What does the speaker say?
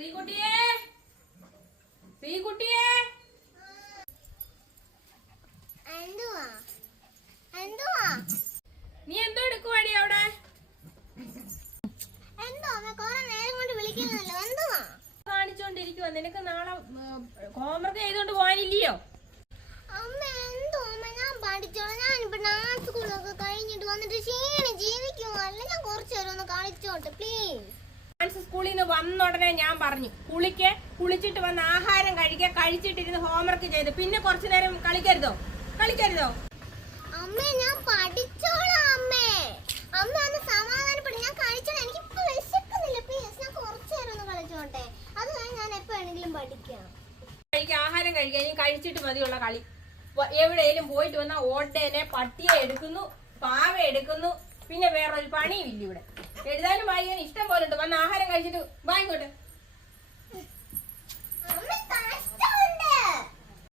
ശ്രീകുട്ടിയെ, ശ്രീകുട്ടിയെ, നീ എന്തോ എടുക്കുവാടി അവിടെ? കാണിച്ചോണ്ടിരിക്കുവാ. നിനക്ക് നാളെ ഹോംവർക്ക് ചെയ്തോണ്ട് പോകാനില്ലയോ? ഞാൻ പഠിച്ചോളാം. ഞാനിപ്പോ ഡാൻസ് സ്കൂളൊക്കെ കഴിഞ്ഞിട്ട് വന്നിട്ട് ജീവിക്കുമല്ല. ഞാൻ കുറച്ചു നേരം ഒന്ന് കളിച്ചോട്ടെ പ്ലീസ്. ഡാൻസ് സ്കൂളിൽ നിന്ന് വന്ന ഉടനെ ഞാൻ പറഞ്ഞു കുളിച്ചിട്ട് വന്ന് ആഹാരം കഴിച്ചിട്ടിരുന്ന് ഹോംവർക്ക് ചെയ്ത് പിന്നെ കുറച്ചു നേരം കളിക്കരുതോ? അമ്മേ ഞാൻ പഠിച്ചോളാം. അമ്മ ഒന്ന് സമാധാനപ്പെടും. ഞാൻ കഴിച്ചോളാം. എനിക്ക് ഇപ്പൊ വിശക്കുന്നില്ല. പ്ലീസ് ഞാൻ കുറച്ചു നേരം ഒന്ന് കളിച്ചോട്ടെ. അത് കഴിഞ്ഞ് ഞാൻ എപ്പോ വേണമെങ്കിലും പഠിക്കാം. ആഹാരം കഴിക്കാൻ കഴിച്ചിട്ട് മതിയുള്ള കളി. എവിടെയെങ്കിലും പോയിട്ട് വന്നാൽ ഓട്ടേനെ പട്ടിയെ എടുക്കുന്നു, പാവ എടുക്കുന്നു, പിന്നെ വേറൊരു പണിയും ഇല്ല ഇവിടെ. എഴുതാനും വായിക്കാനും ഇഷ്ടം പോലെ ഉണ്ട്. വന്ന് ആഹാരം കഴിച്ചിട്ട് വാങ്ങിക്കോട്ടെ.